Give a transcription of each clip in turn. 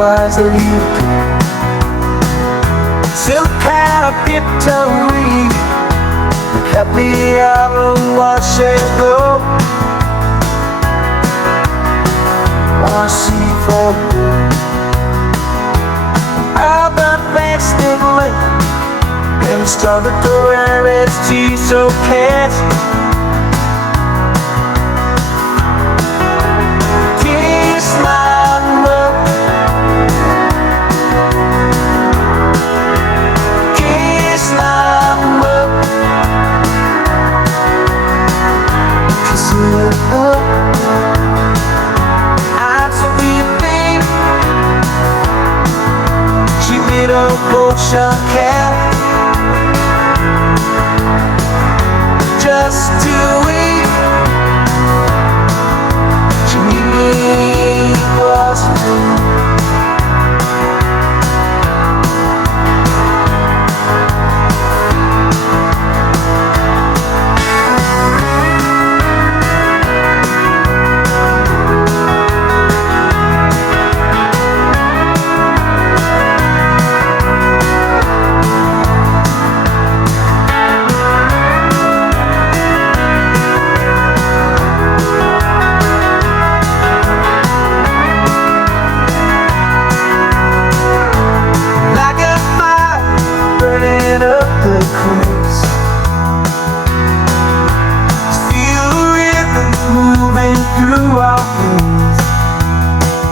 eyes are you. Silk kind of victory kept me out of wash and go. I see from I've been fixed in late and started to wear its teeth so can't. Kiss my love, kiss my love, kiss my love. Ocean cat just to eat. She was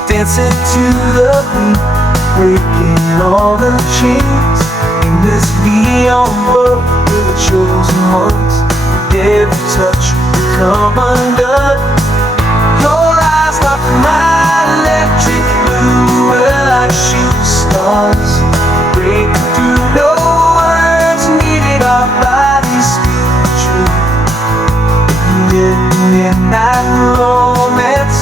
dancing to the beat, breaking all the chains in this neon world with the chosen ones. Every touch will come undone. Your eyes like my electric blue were like shooting stars, breaking through. No words needed, our bodies speak true. In midnight romance,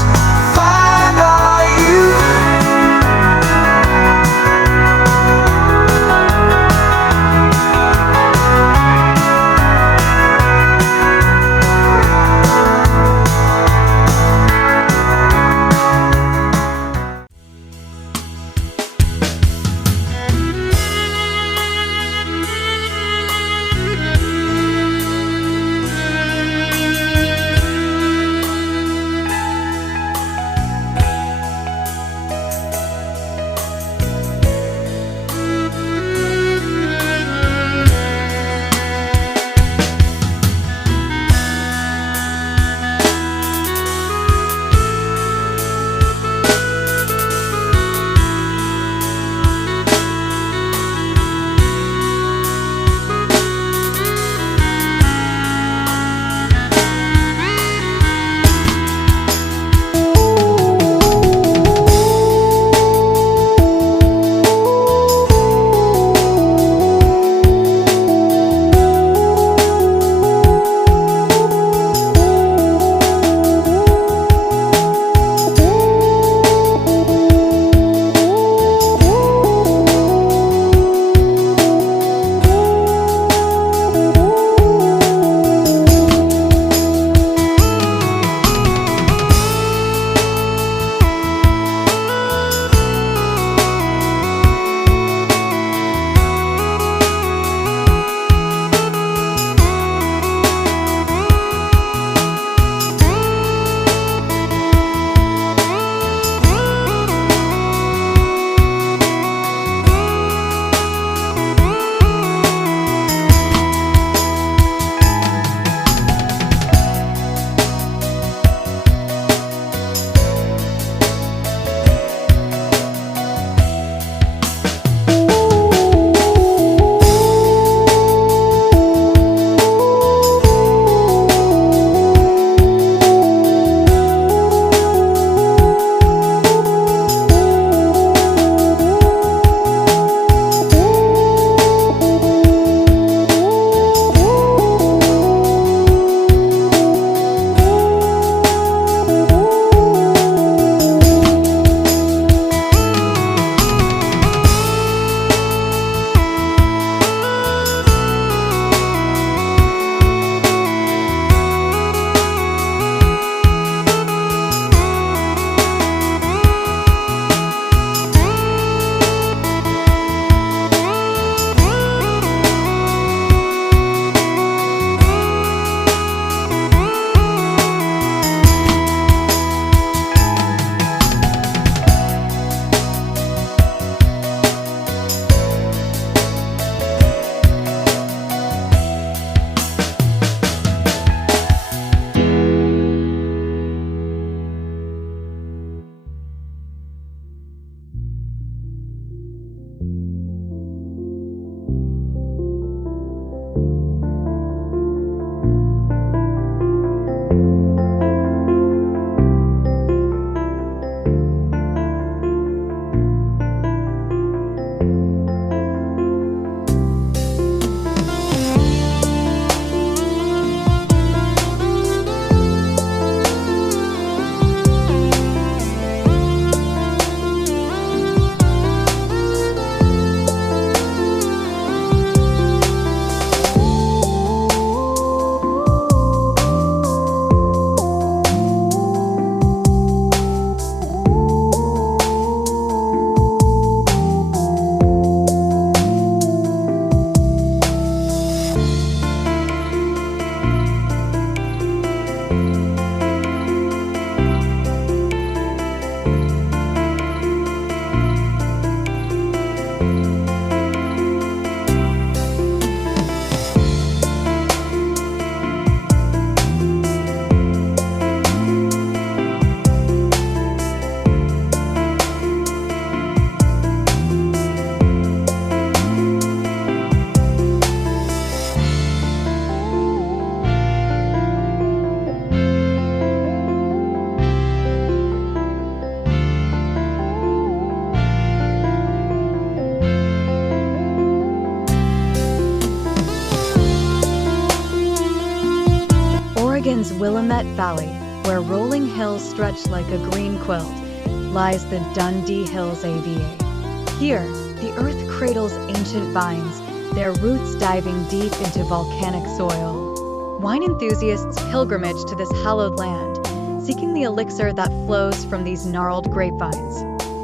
Oregon's Willamette Valley, where rolling hills stretch like a green quilt, lies the Dundee Hills AVA. Here, the earth cradles ancient vines, their roots diving deep into volcanic soil. Wine enthusiasts pilgrimage to this hallowed land, seeking the elixir that flows from these gnarled grapevines.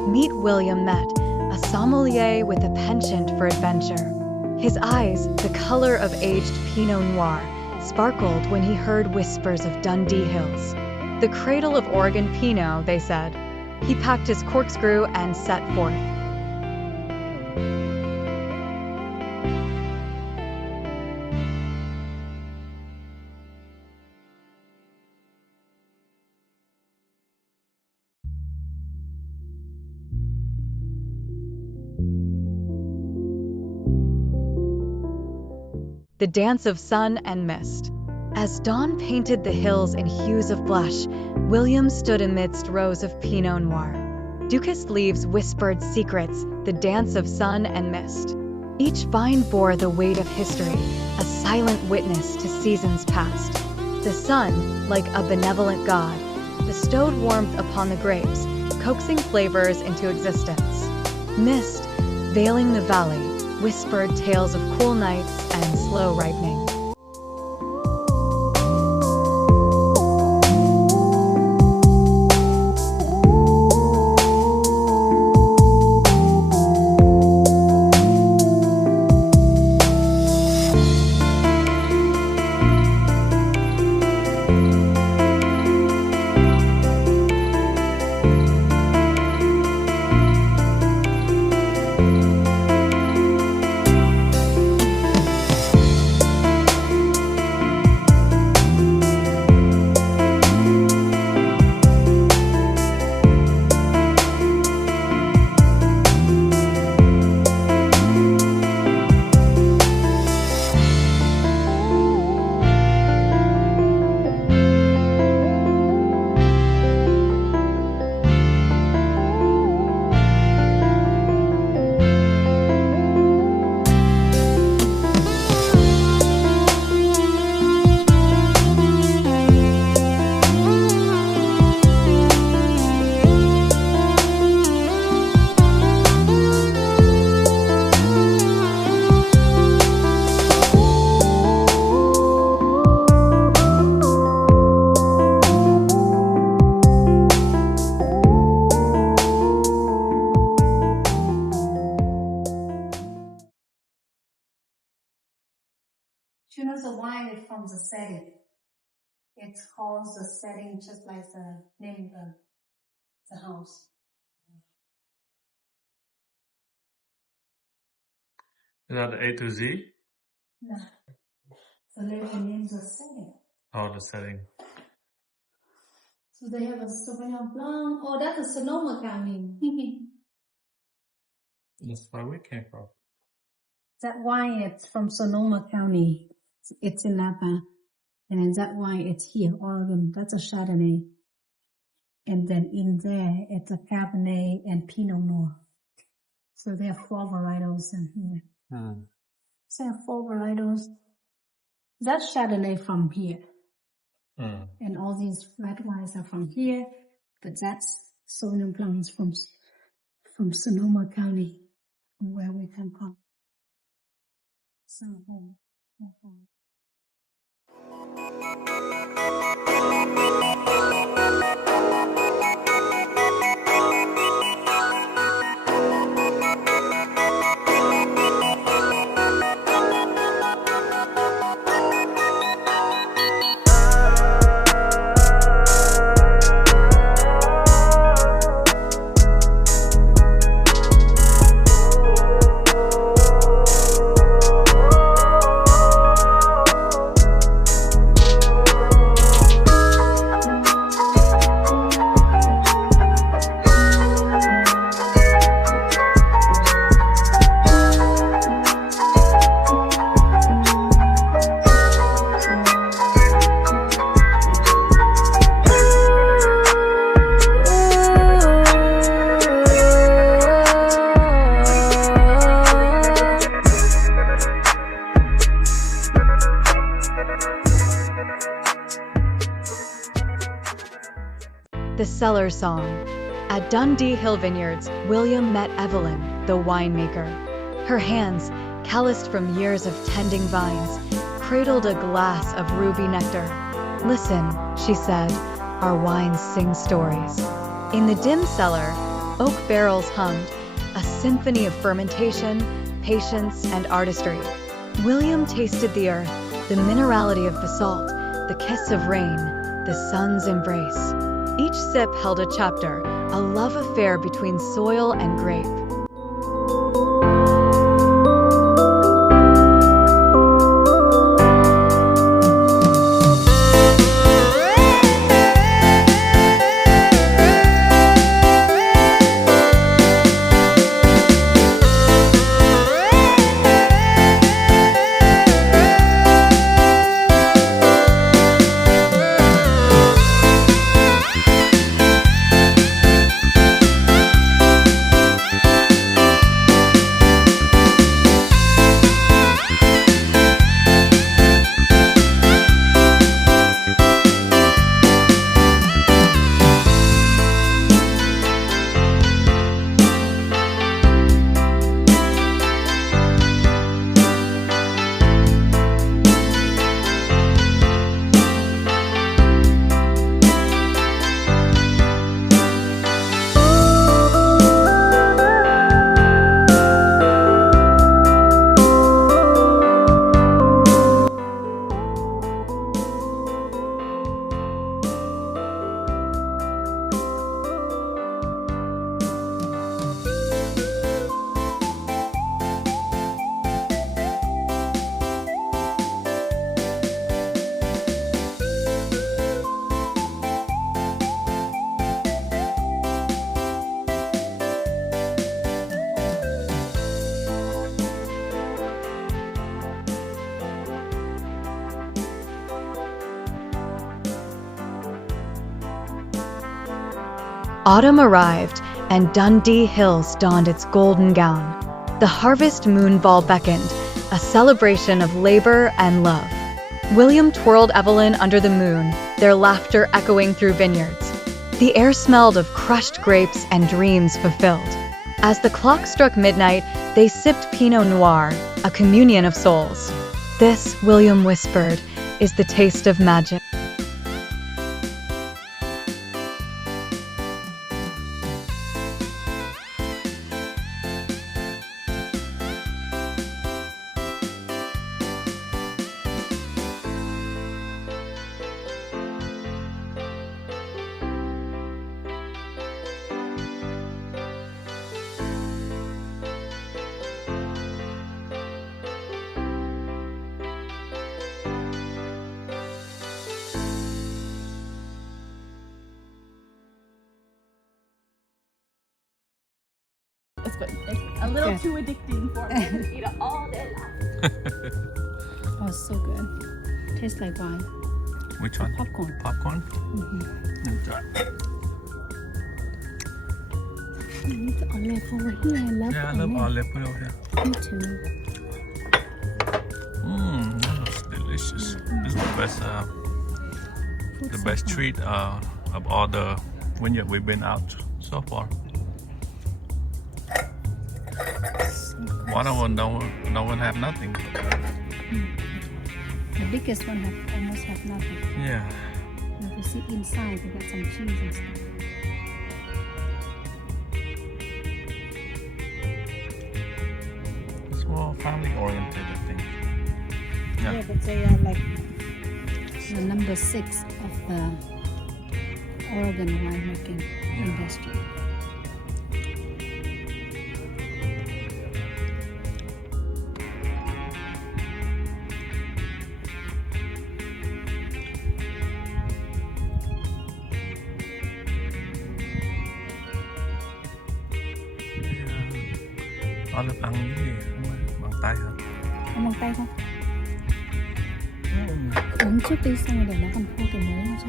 Meet Willamette, a sommelier with a penchant for adventure. His eyes, the color of aged Pinot Noir, sparkled when he heard whispers of Dundee Hills. The cradle of Oregon Pinot, they said. He packed his corkscrew and set forth. The Dance of Sun and Mist. As dawn painted the hills in hues of blush, William stood amidst rows of Pinot Noir. Ducus leaves whispered secrets, the dance of sun and mist. Each vine bore the weight of history, a silent witness to seasons past. The sun, like a benevolent god, bestowed warmth upon the grapes, coaxing flavors into existence. Mist, veiling the valley, whispered tales of cool nights and slow ripening. You know, the wine is from the setting. It calls the setting just like the name of the house. Is that A to Z? No. The label names the setting. Oh, the setting. So they have a Sauvignon Blanc. Oh, that's a Sonoma County. That's where we came from. That wine is from Sonoma County. It's in Napa. And then that wine, it's here, Oregon. That's a Chardonnay. And then in there, it's a Cabernet and Pinot Noir. So there are 4 varietals in here. So there are 4 varietals. That's Chardonnay from here. And all these red wines are from here. But that's Sauvignon Blanc is from Sonoma County, where we come from. So, bestseller song. At Dundee Hill Vineyards, William met Evelyn, the winemaker. Her hands, calloused from years of tending vines, cradled a glass of ruby nectar. "Listen," she said, "our wines sing stories." In the dim cellar, oak barrels hummed, a symphony of fermentation, patience, and artistry. William tasted the earth, the minerality of basalt, the kiss of rain, the sun's embrace. Each sip held a chapter, a love affair between soil and grape. Autumn arrived, and Dundee Hills donned its golden gown. The harvest moon ball beckoned, a celebration of labor and love. William twirled Evelyn under the moon, their laughter echoing through vineyards. The air smelled of crushed grapes and dreams fulfilled. As the clock struck midnight, they sipped Pinot Noir, a communion of souls. "This," William whispered, "is the taste of magic." It's good. It's a little too addicting for me. I could eat it all day long. Oh, it's so good. Tastes like wine. Which one? Popcorn. Popcorn? You need the olive over here. I love Yeah, I love olive oil here. Me too. That looks delicious. This is the best treat of all the vineyard we've been out so far. One of them no one have nothing. The biggest one almost have nothing. Yeah. Now you see inside, they got some cheese and stuff. It's more family oriented, I think. Yeah, but they are like the number 6 of the Oregon winemaking industry. Olive ăn cái gì? Bằng tay hả? Ăn bằng tay không? Uống trước đi xong rồi để nó còn khô thì mới ra cho.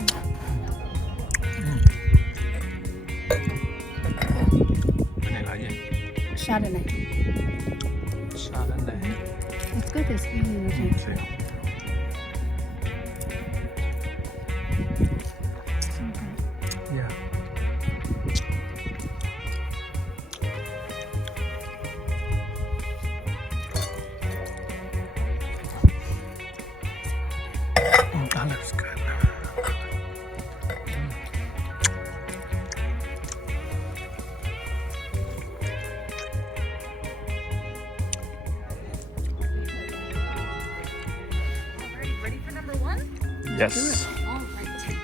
Cái này là gì? Chardonnay. Chardonnay. It's good as easy. See. Yeah. Yes. All right.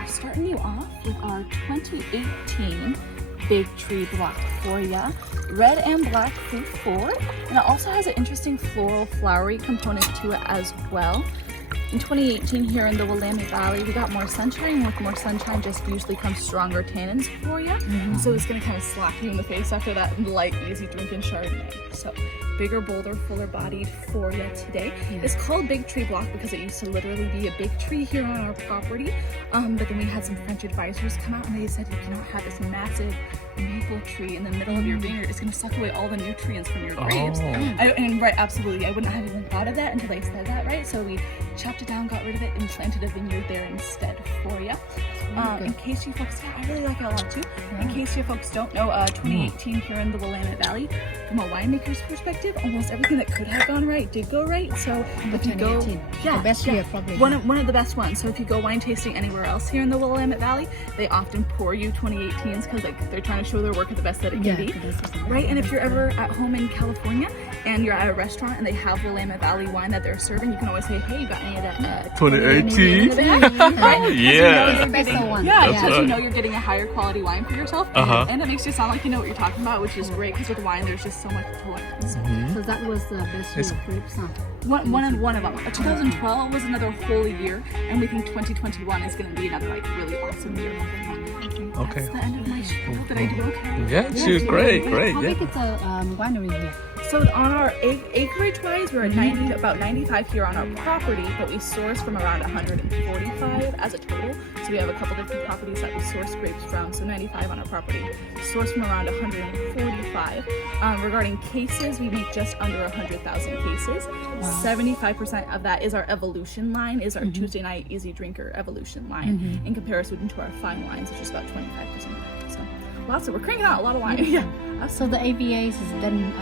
We're starting you off with our 2018 Big Tree Block for ya. Red and black fruit forward. And it also has an interesting floral flowery component to it as well. In 2018 here in the Willamette Valley, we got more sunshine. With more sunshine just usually comes stronger tannins for you. So it's going to kind of slap you in the face after that light, easy drinking Chardonnay. So bigger, bolder, fuller bodied for you today. It's called Big Tree Block because it used to literally be a big tree here on our property. But then we had some French advisors come out and they said you cannot have this massive maple tree in the middle of your vineyard. It's going to suck away all the nutrients from your grapes. Right, absolutely. I wouldn't have even thought of that until they said that, right? So we chopped it down, got rid of it, and planted a vineyard there instead for you. In case you folks, I really like it a lot too. In case you folks don't know, 2018 here in the Willamette Valley, from a winemaker's perspective, almost everything that could have gone right did go right. So if you go, the best year probably. One of the best ones. So if you go wine tasting anywhere else here in the Willamette Valley, they often pour you 2018s because like they're trying to show their work at the best that it can be, right? And if you're ever at home in California and you're at a restaurant and they have Willamette Valley wine that they're serving, you can always say, "Hey, you got any of that 2018?" Right? Yeah. Because you know you're getting a higher quality wine for yourself, and it makes you sound like you know what you're talking about, which is great because with wine there's just so much to learn. So that was the best year of grapes, huh? One of them. 2012 was another whole year, and we think 2021 is going to be another like really awesome year. Okay. That's the end of my spiel. Did I do okay? Yeah, she's great. How big is the winery here? So on our acreage-wise, we're at about 95 here on our property, but we source from around 145 as a total. So we have a couple different properties that we source grapes from. So 95 on our property, source from around 145. Regarding cases, we make just under 100,000 cases. 75% of that is our evolution line, is our Tuesday night easy drinker evolution line, in comparison to our fine wines, which is about 25%. So lots of, we're cranking out a lot of wine. So the AVAs is then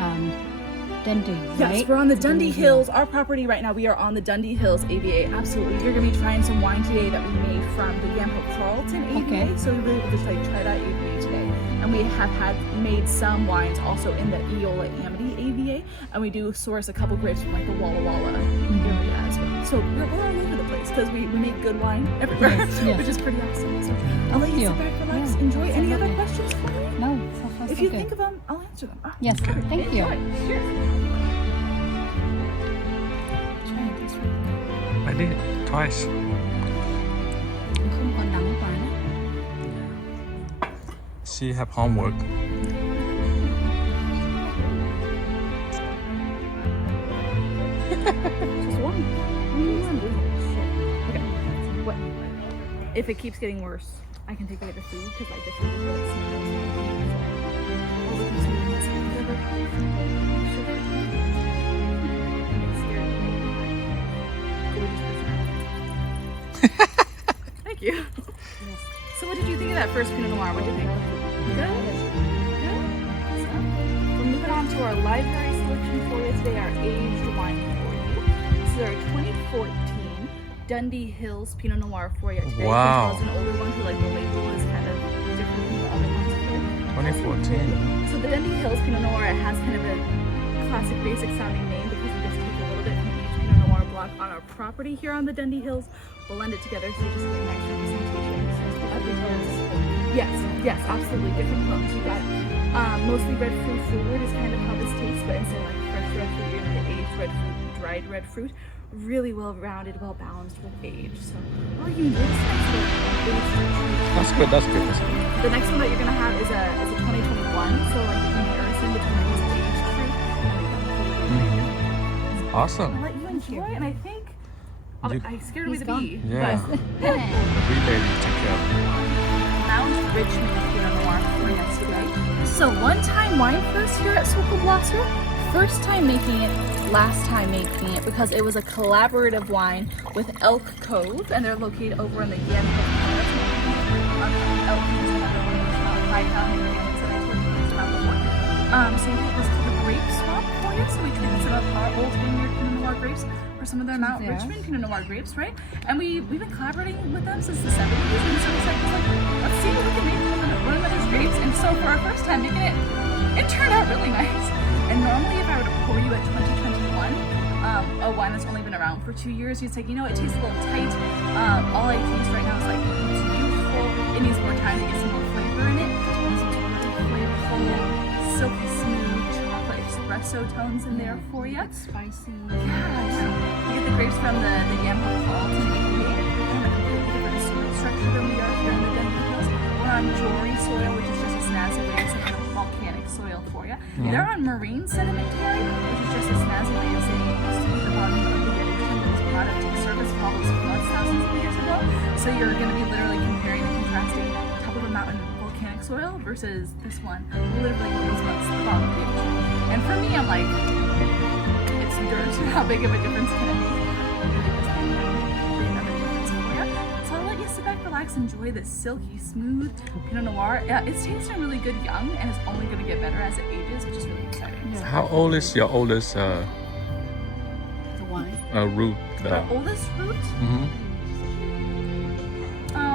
Dundee, right? Yes, we're on the Dundee Hills. Our property right now, we are on the Dundee Hills AVA. Absolutely. You're going to be trying some wine today that we made from the Yamhill Carlton AVA. So we were able to just like try that AVA today. And we have made some wines also in the Eola Amity AVA. And we do source a couple grapes from like the Walla Walla area as well. So we're all over the place because we make good wine everywhere, which is pretty awesome. So I'll let you sit back, relax, enjoy. Any other questions for me? No, so far If you think of them, I'll answer them. Yes, thank you. Cheers. I did twice. Không còn đắng quá. She have homework. Just one. Okay. What? If it keeps getting worse, I can take away the food because like the food is really Thank you. Yes. So what did you think of that first Pinot Noir? What did you think? Good? Good? So, we're moving on to our library selection for you today, our aged wine for you. This is our 2014 Dundee Hills Pinot Noir for you today. Wow. It's an older one, so like the label is kind of different from the other ones. 2014. So the Dundee Hills Pinot Noir, it has kind of a classic basic sounding name because we just take a little bit from each Pinot Noir block on our property here on the Dundee Hills, blend it together so you just get a nice representation. Yes, absolutely. Different plums. You got mostly red fruit forward is kind of how this tastes, but instead of like fresh red fruit, you're going to aged red fruit, dried red fruit. Really well rounded, well balanced with age. So, oh, you know, That's good. That's good. the next one that you're gonna have is a 2021. So like a comparison between these aged fruit and the Awesome. I'll let you enjoy, and I think I scared away the bee. Yeah. We lady take care of Mount Richmond Pinot Noir for yesterday. This is a one-time wine for us here at Sokol Blosser. First time making it, last time making it, because it was a collaborative wine with Elk Cove, and they're located over in the Yamhill Carlton. Elk Cove is another one of those 5,000 ingredients that I told you about before. So we did this called the grape swap for you. So we traded some of our old vineyard Pinot Noir grapes for some of their Mount Richmond Pinot Noir grapes, right? And we've been collaborating with them since the 70s, and so we said, let's see what we can make with one another's grapes. And so for our first time making it, it turned out really nice. And normally if I were to pour you a 2021 a wine that's only been around for 2 years. He's like, you know, it tastes a little tight. All I taste right now is like it's youthful. It needs more time to get some more flavor in it. There's some really flavorful, silky smooth chocolate espresso tones in there for you. It's spicy. Yeah. We get the grapes from the Yamhill Falls in India. They're a completely different soil structure than we are here in the Dundee Hills. We're on Jory soil, which is just a snazzy way of saying a volcanic soil for you. They're on marine sedimentary, which is just a snazzy way of saying it used to be the bottom of the ocean that was brought up to the surface for all those floods thousands of years ago. So you're going to be literally comparing and contrasting top of a mountain volcanic soil versus this one, literally what was once the bottom of the ocean. And for me, I'm like, it's dirt. How big of a difference can it make? So I'll let you sit back, relax, enjoy this silky, smooth Pinot Noir. It's tasting really good young, and it's only going to get better as it ages, which is really exciting. So, How old is your oldest The wine. root? our oldest root?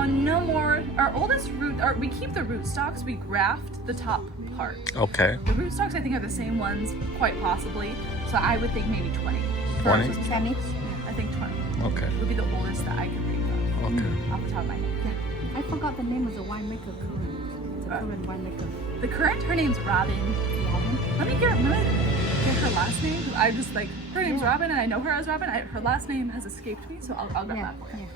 No more. Our oldest root, we keep the root stalks, we graft the top part. Okay. The root stalks, I think, are the same ones, quite possibly. So I would think maybe 20. 20? I think 20 Okay. would be the oldest that I can think of Okay. off the top of my head. I forgot the name of the winemaker current. The current winemaker. The current, her name's Robin. Let me get her last name. I just like, her name's Robin and I know her as Robin. Her last name has escaped me, so I'll grab that for you.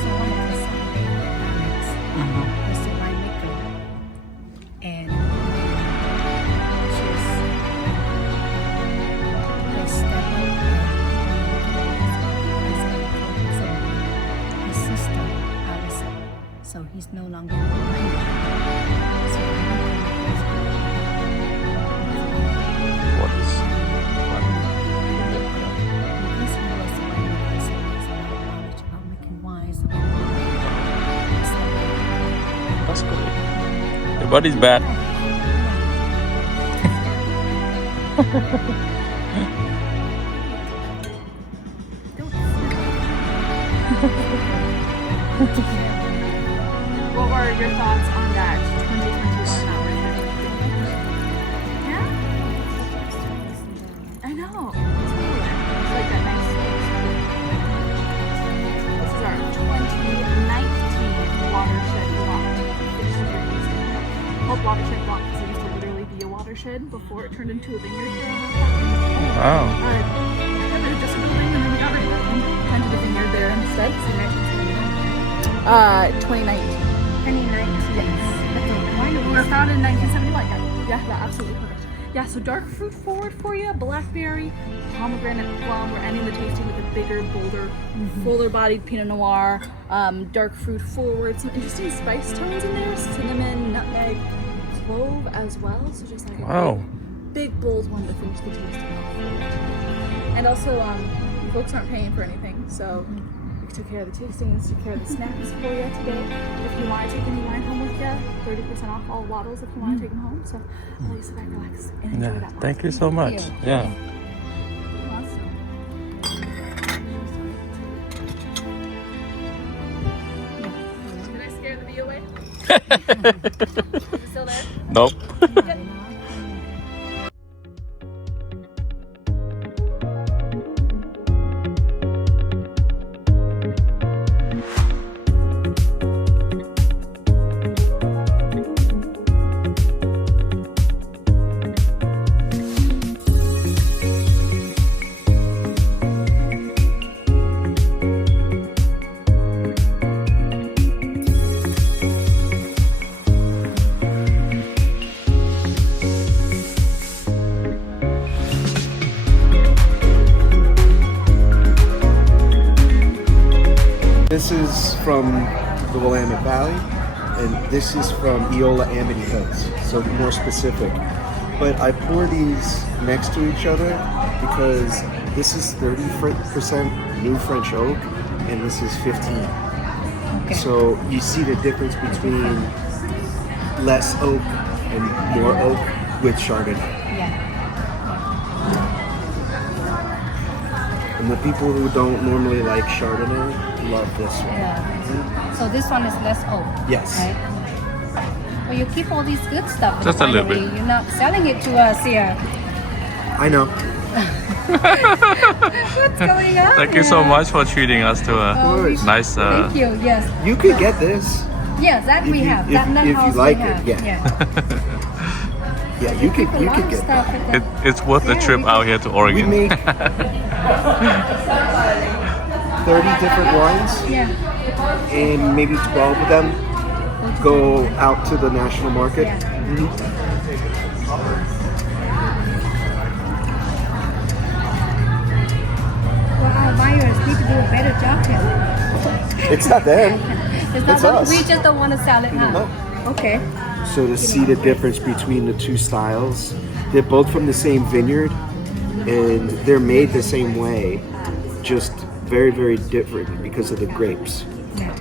So one of the parents was the winemaker, and she's they step up and his sister Allison. So he's no longer the winemaker. So What is? because he was the winemaker, so he has a lot of knowledge about making wines. That's good. Your body's bad. What were your thoughts on that 2021 hour? Yeah? I know. It's like that nice. This is our 2019 watershed block. This is your tasting. Called watershed block because it used to literally be a watershed before it turned into a vineyard here on our property. Wow. Yeah, it was just a building and then we got rid of it and planted a vineyard there instead. So 2019. 2019. We were founded in 1971. Yeah, absolutely perfect. Yeah, so dark fruit forward for you, blackberry, pomegranate, plum. We're ending the tasting with a bigger, bolder, fuller-bodied Pinot Noir. Dark fruit forward, some interesting spice tones in there, cinnamon, nutmeg, clove as well. So just like Wow. a big, bold one to finish the tasting off. And also, you folks aren't paying for anything, so. We took care of the tastings, took care of the snacks for you today. If you want to take any wine home with you, 30% off all bottles if you want to take them home. So I'll let you sit back, relax, and enjoy Yeah. that. Thank you so much. Yeah. Awesome. Did I scare the bee away? Is it still there? Nope. This is from the Willamette Valley, and this is from Eola Amity Hills, so more specific. But I pour these next to each other because this is 30% new French oak, and this is 15. Okay. So you see the difference between less oak and more oak with Chardonnay. Yeah. And the people who don't normally like Chardonnay love this one. Yeah. So this one is less oak. Yes. Right? Well, you keep all these good stuff. in the Just a little winery. bit. You're not selling it to us here. I know. What's going on? Thank you so here? much for treating us to a course. nice. Thank you. Yes. You could get this. Yes, that If we you- have. if- That nut if you house like we it, have. yeah. Yeah, you could A lot of get stuff that. at the- It's worth the Yeah, trip we out here to We Oregon. make 30 different wines, Yeah. and maybe 12 of them go out to the national market. Mhm. Well, our buyers need to do a better job here. It's not them. It's not It's what- us. We just don't want to sell it now. No. Okay. So to see the difference between the two styles, they're both from the same vineyard, and they're made the same way, just very, very different because of the grapes. Yeah.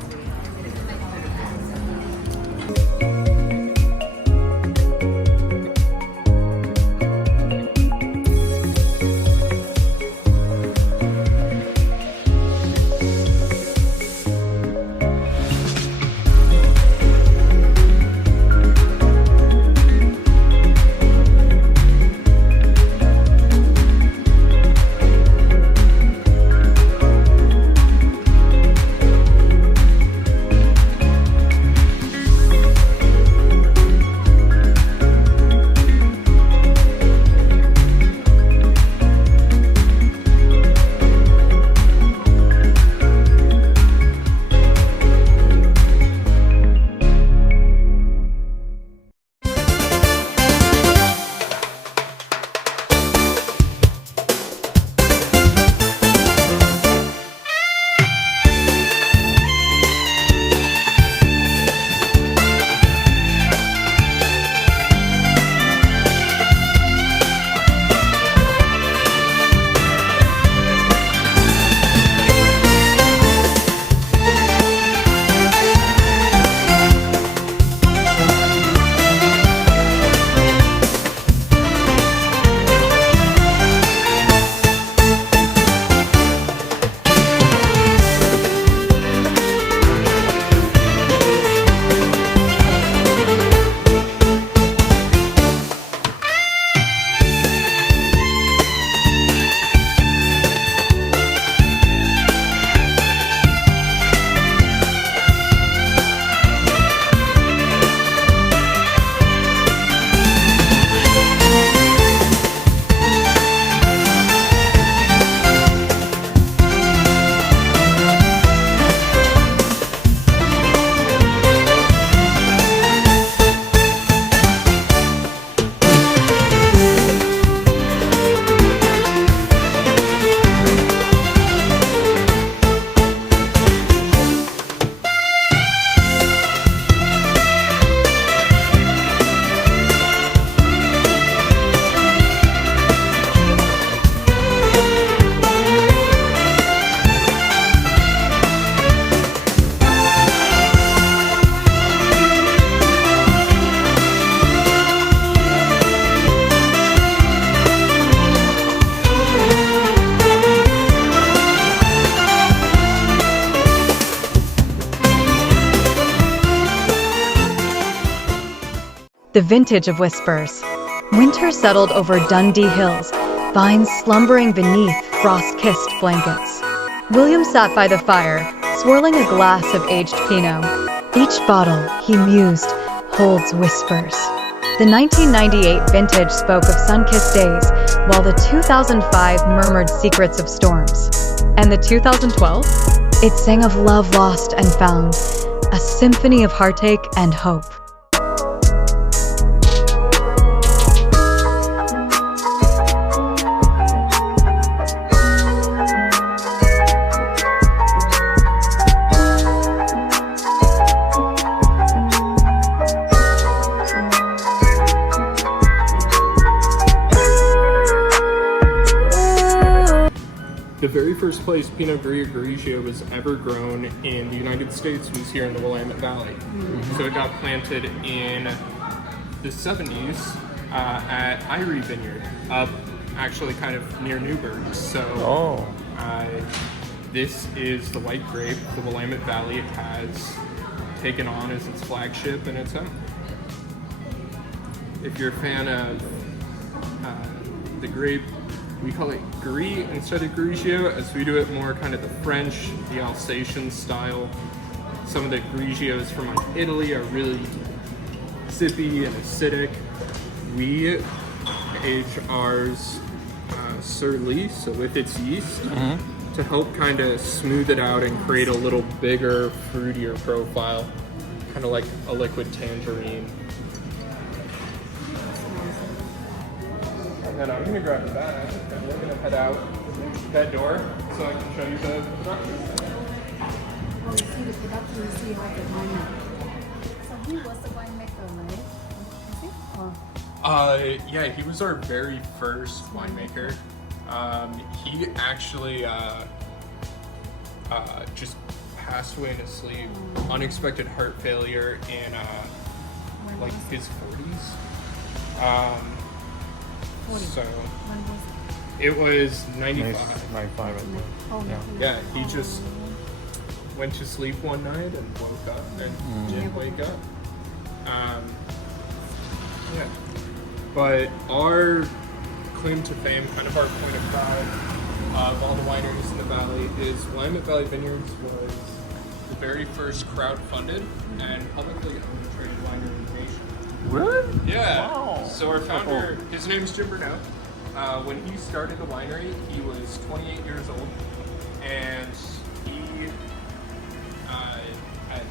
The vintage of whispers. Winter settled over Dundee Hills, vines slumbering beneath frost-kissed blankets. William sat by the fire, swirling a glass of aged Pinot. Each bottle, he mused, holds whispers. The 1998 vintage spoke of sun-kissed days, while the 2005 murmured secrets of storms. And the 2012? It sang of love lost and found, a symphony of heartache and hope. The very first place Pinot Grigio was ever grown in the United States was here in the Willamette Valley. So it got planted in the 70s at Irie Vineyard, up actually kind of near Newburgh. So this is the white grape the Willamette Valley has taken on as its flagship and its own. if you're a fan of the grape, we call it Gris instead of Grigio, as we do it more kind of the French, the Alsatian style. Some of the Grigios from like Italy are really sippy and acidic. We age ours sur lie, so with its yeast, to help kind of smooth it out and create a little bigger, fruitier profile, kind of like a liquid tangerine. And then I'm gonna grab the bag and we're gonna head out that door so I can show you the production. Oh, see the production, you see how the winemaker. So he was the winemaker, right? I think? Or Yeah, he was our very first winemaker. He actually just passed away in his sleep, unexpected heart failure in like his 40s. 40. So When was it? it was 95. 95, I think. Oh, Yeah. Yeah, he just went to sleep one night and woke up and didn't wake up. Yeah, but our claim to fame, kind of our point of pride of all the wineries in the valley, is Willamette Valley Vineyards was the very first crowd-funded and publicly owned traded winery in the nation. Really? Yeah. Wow. So our founder, his name is Jim Burnett. When he started the winery, he was 28 years old, and he had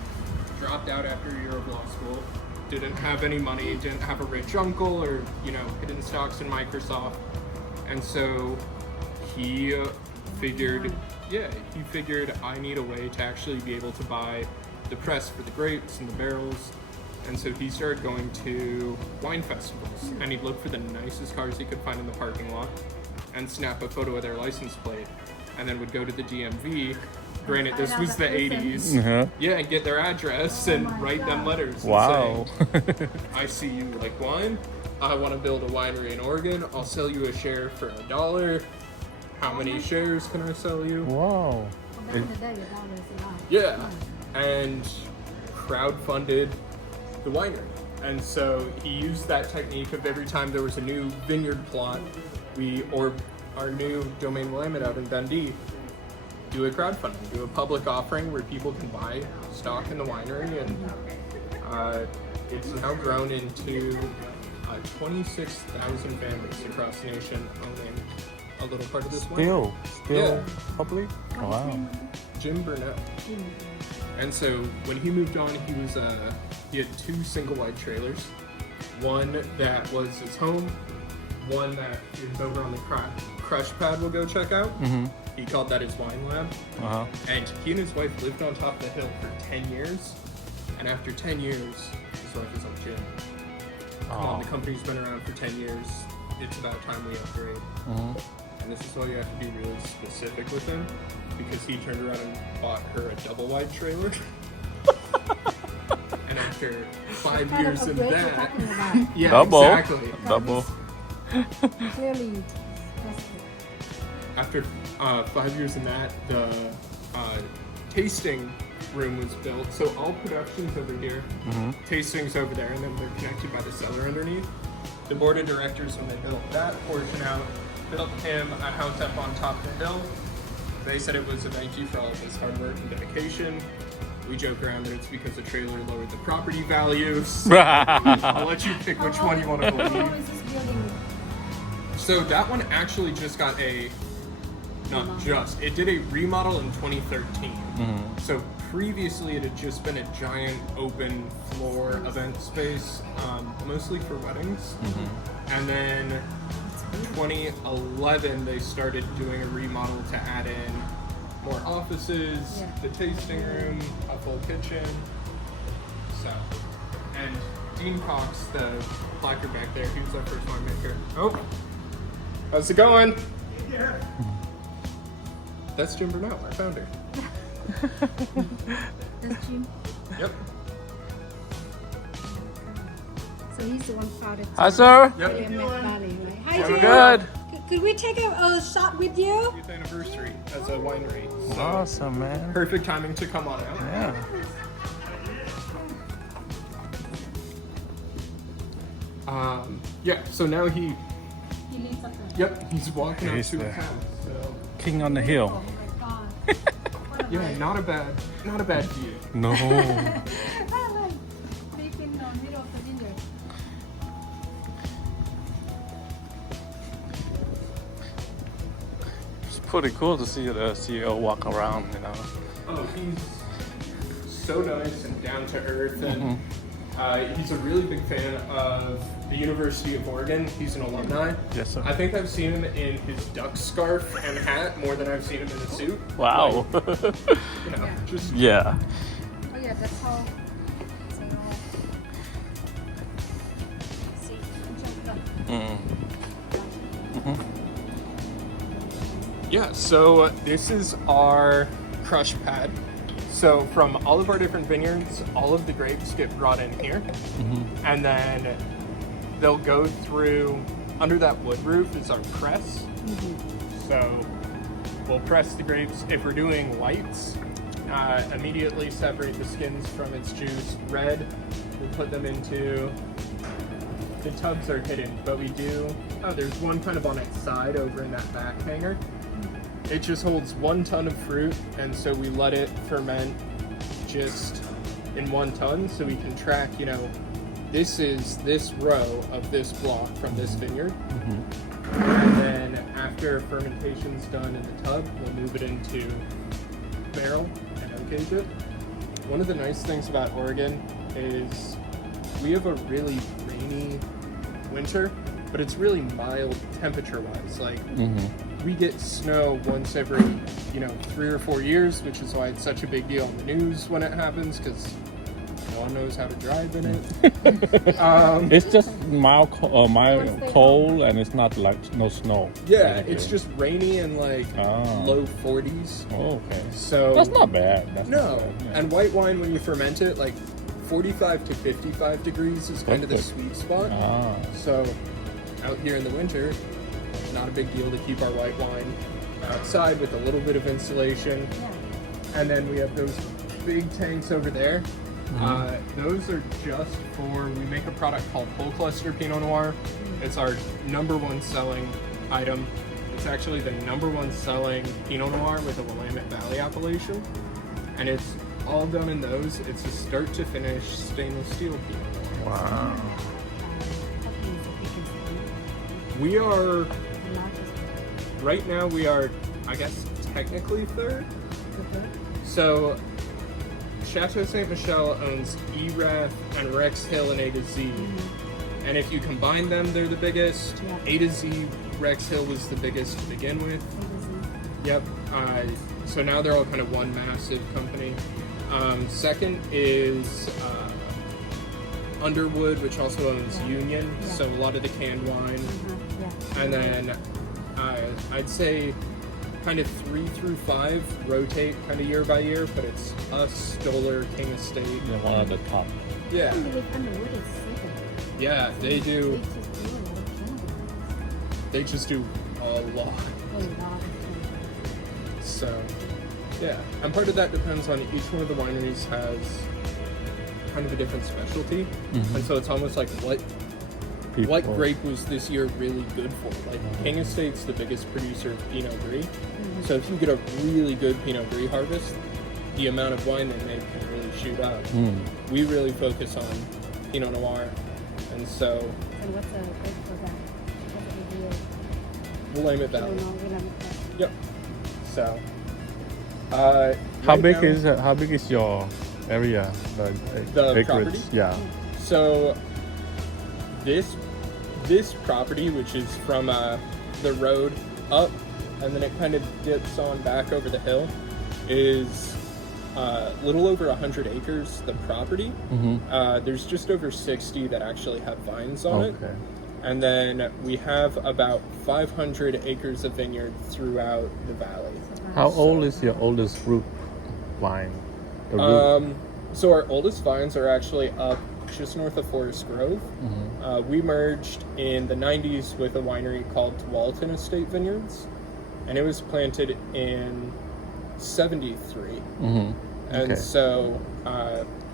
dropped out after a year of law school. Didn't have any money, didn't have a rich uncle, or hidden stocks in Microsoft, and so he figured, I need a way to actually be able to buy the press for the grapes and the barrels. And so he started going to wine festivals, and he'd look for the nicest cars he could find in the parking lot and snap a photo of their license plate, and then would go to the DMV. Granted, this was the 80s. Yeah, and get their address and write them letters. Wow. And say, I see you like wine. I want to build a winery in Oregon. I'll sell you a share for $1. How many shares can I sell you? Wow. back in the day, $1 is a lot. Yeah, and crowdfunded the winery. And so he used that technique of every time there was a new vineyard plot, or our new Domain Willamette out in Dundee, do a crowdfunding, do a public offering where people can buy stock in the winery, and it's now grown into 26,000 families across the nation owning a little part of this winery. Still Yeah. public? Oh, wow. Jim Burnett. And so when he moved on, he had 2 single wide trailers. One that was his home, one that is over on the crush pad we'll go check out. Mm-hmm. He called that his wine lab. Uh-huh. And he and his wife lived on top of the hill for 10 years. And after 10 years, his wife was like, Jim, come on, the company's been around for 10 years. It's about time we upgrade. Mm-hmm. And this is why you have to be really specific with him, because he turned around and bought her a double wide trailer. And after 5 years in that, yeah, Double. exactly. Double. Clearly, After 5 years in that, the tasting room was built. So all production's over here, tasting's over there, and then they're connected by the cellar underneath. The board of directors, when they built that portion out, built him a house up on top of the hill. They said it was a thank you for all of his hard work and dedication. We joke around that it's because the trailer lowered the property values. I'll let you pick which one you want to how long believe. is this building? So that one actually just got it did a remodel in 2013. So previously it had just been a giant open floor event space, mostly for weddings. And then 2011 they started doing a remodel to add in more offices, the tasting room, a full kitchen. So, and Dean Cox, the placard back there, he was our first winemaker. Oh, how's it going? Yeah. That's Jim Burnett, our founder. That's Jim. Yep. So he's the one founded. Hi, sir. Willamette Valley, right? Hi, I'm Jim. good. Could we take a shot with you? 50th anniversary as a winery. So Awesome, man. perfect timing to come on out. Yeah. Yeah, so now He lives up there. yep, he's walking up He's to the- his house. So King on the hill. Oh my god. yeah, not a bad view. No. I like sleep in the middle of the vineyard. It's pretty cool to see the CEO walk around, you know. Oh, he's so nice and down to earth, and he's a really big fan of the University of Oregon. He's an alumni. Yes, sir. I think I've seen him in his duck scarf and hat more than I've seen him in a suit. Wow. You know, just Yeah. Oh yeah, that's how. See, Mm. yeah. So this is our crush pad. So from all of our different vineyards, all of the grapes get brought in here, and then they'll go through. Under that wood roof is our press. So we'll press the grapes. If we're doing whites, immediately separate the skins from its juice. Red, we'll put them into. The tubs are hidden, but we do. Oh, there's one kind of on its side over in that back hanger. It just holds 1 ton of fruit, and so we let it ferment just in 1 ton, so we can track, you know, this is this row of this block from this vineyard. And then after fermentation's done in the tub, we'll move it into barrel and oak age it. One of the nice things about Oregon is we have a really rainy winter, but it's really mild temperature-wise. Like, we get snow once every, 3 or 4 years, which is why it's such a big deal on the news when it happens, because no one knows how to drive in it. It's just mild cold, and it's not like no snow. Yeah, basically. it's just rainy and like low 40s. Oh, okay. So That's not bad. That's No, not bad. Yeah. and white wine, when you ferment it, like 45 to 55 degrees is kind of the Perfect. sweet spot. Ah. So out here in the winter, not a big deal to keep our white wine outside with a little bit of insulation. And then we have those big tanks over there. Those are just for, we make a product called Whole Cluster Pinot Noir. It's our #1 selling item. It's actually the #1 selling Pinot Noir with a Willamette Valley appellation. And it's all done in those. It's a start to finish stainless steel Pinot Noir. Wow. We are, right now we are, I guess, technically third. So Chateau Ste. Michelle owns Erath and Rex Hill and A to Z. And if you combine them, they're the biggest. A to Z, Rex Hill was the biggest to begin with. Yep. So now they're all kind of one massive company. Second is Underwood, which also owns Union. So a lot of the canned wine. And then I'd say kind of 3 through 5 rotate kind of year by year, but it's us, Stoller, King Estate. Yeah, one of the top. Yeah. Yeah, they do. They just do a lot. So, yeah. And part of that depends on each one of the wineries has kind of a different specialty. And so it's almost like what grape was this year really good for? Like King Estate's the biggest producer of Pinot Gris. So if you get a really good Pinot Gris harvest, the amount of wine they make can really shoot up. We really focus on Pinot Noir. And so And what's the grape for that? What's the deal? Willamette I Valley. don't know. Willamette. Yep. So How right big now- how big is your area? The acreage? property? Yeah. So this property, which is from the road up, and then it kind of dips on back over the hill, is a little over 100 acres, the property. There's just over 60 that actually have vines on it. Okay. And then we have about 500 acres of vineyard throughout the valley. How old is your oldest root wine? The root. So our oldest vines are actually up just north of Forest Grove. We merged in the 90s with a winery called Tualatin Estate Vineyards, and it was planted in 73. And Okay. so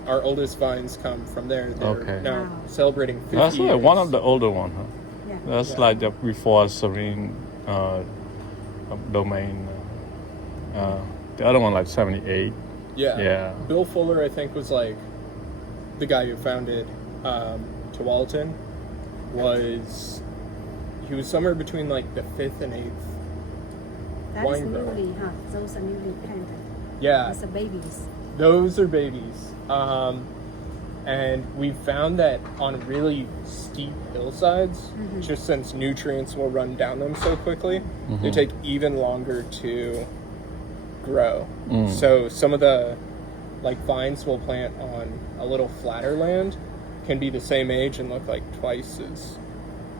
our oldest vines come from there. They're Okay. now Wow. celebrating 50 That's years. one of the older one, huh? Yeah. That's Yeah. like the before Serene domain. The other one like 78. Yeah. Yeah. Bill Fuller, I think, was like the guy who founded Tualatin. He was somewhere between like the 5th and 8th. That is Wine grower. newly, huh? Those are newly planted. Yeah. Those are babies. Those are babies. And we found that on really steep hillsides, just since nutrients will run down them so quickly, they take even longer to grow. So some of the like vines we'll plant on a little flatter land can be the same age and look like twice as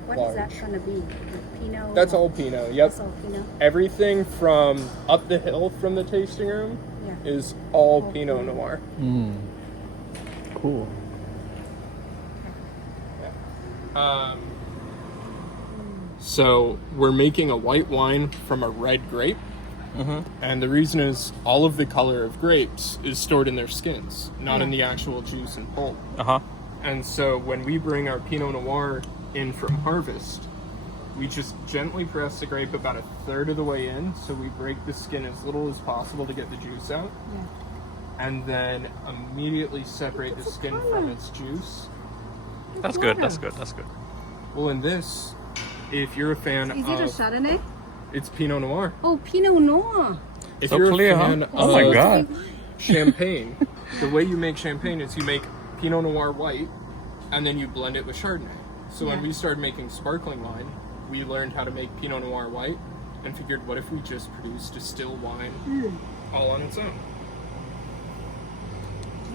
What large. is that going to be? The Pinot? That's all Pinot. Yep. That's all Pinot? Everything from up the hill from the tasting room Yeah. is all Pinot Noir. Cool. So we're making a white wine from a red grape. And the reason is all of the color of grapes is stored in their skins, not in the actual juice and pulp. And so when we bring our Pinot Noir in from harvest, we just gently press the grape about a third of the way in, so we break the skin as little as possible to get the juice out. And then immediately separate the skin from its juice. That's good. That's good. That's good. Well, in this, if you're a fan Is it a of... Chardonnay? It's Pinot Noir. Oh, Pinot Noir. If So you're clear, a huh? fan Oh my of god. champagne, the way you make champagne is you make Pinot Noir white, and then you blend it with Chardonnay. So when we started making sparkling wine, we learned how to make Pinot Noir white, and figured, what if we just produced a still wine all on its own?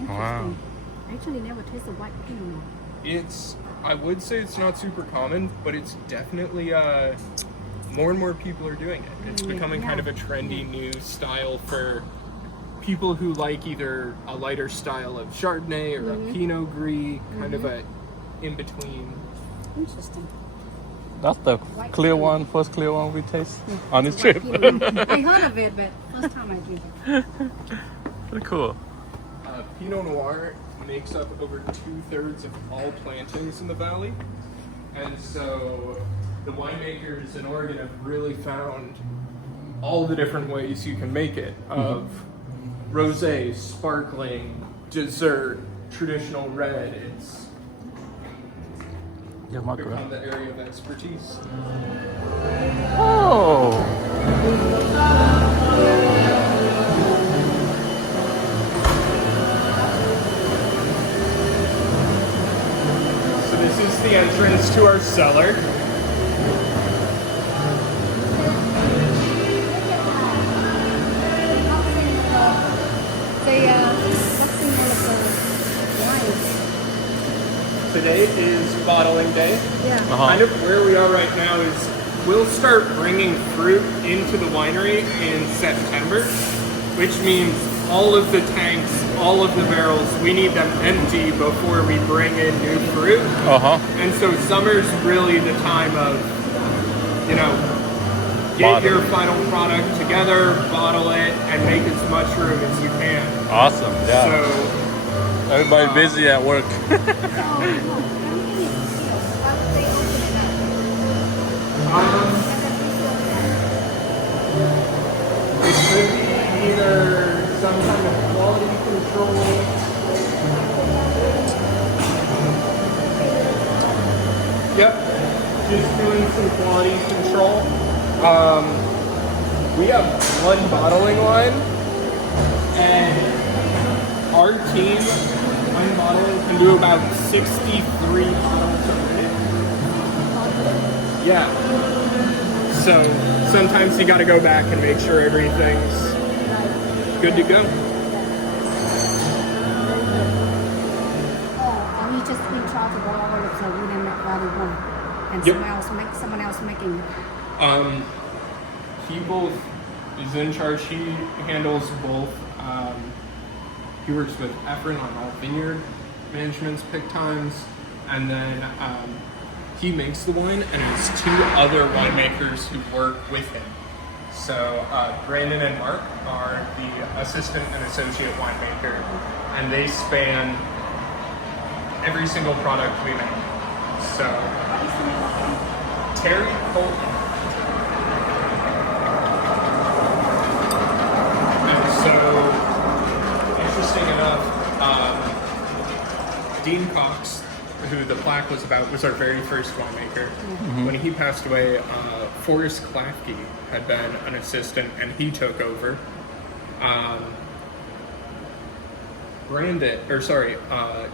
Wow. I actually never tasted white Pinot Noir. I would say it's not super common, but it's definitely, more and more people are doing it. It's becoming kind of a trendy new style for people who like either a lighter style of Chardonnay or a Pinot Gris, kind of a in-between. Interesting. That's the clear one, first clear one we taste on this trip. I heard of it, but first time I drink it. Pretty cool. Pinot Noir makes up over 2/3 of all plantings in the valley. And so the winemakers in Oregon have really found all the different ways you can make it, of rosé, sparkling, dessert, traditional red. It's become the area of expertise. Oh. So this is the entrance to our cellar. Today is bottling day. Kind of where we are right now is we'll start bringing fruit into the winery in September, which means all of the tanks, all of the barrels, we need them empty before we bring in new fruit. And so summer's really the time of, get your final product together, bottle it, and make as much room as you can. Awesome. Yeah. So everybody busy at work. It could be either some kind of quality control. Yep, just doing some quality control. We have one bottling line, and our team, one bottling, can do about 63 bottles a minute. Yeah. So sometimes you got to go back and make sure everything's good to go. We just in charge of all of the Willamette Valley one, and someone else making it. He both is in charge. He handles both. He works with Efren on all vineyard management's pick times, and then he makes the wine, and has 2 other winemakers who work with him. So Brandon and Mark are the assistant and associate winemaker, and they span every single product we make. So Terry Colton. And so interesting enough, Dean Cox, who the plaque was about, was our very first winemaker. When he passed away, Forrest Klafke had been an assistant, and he took over.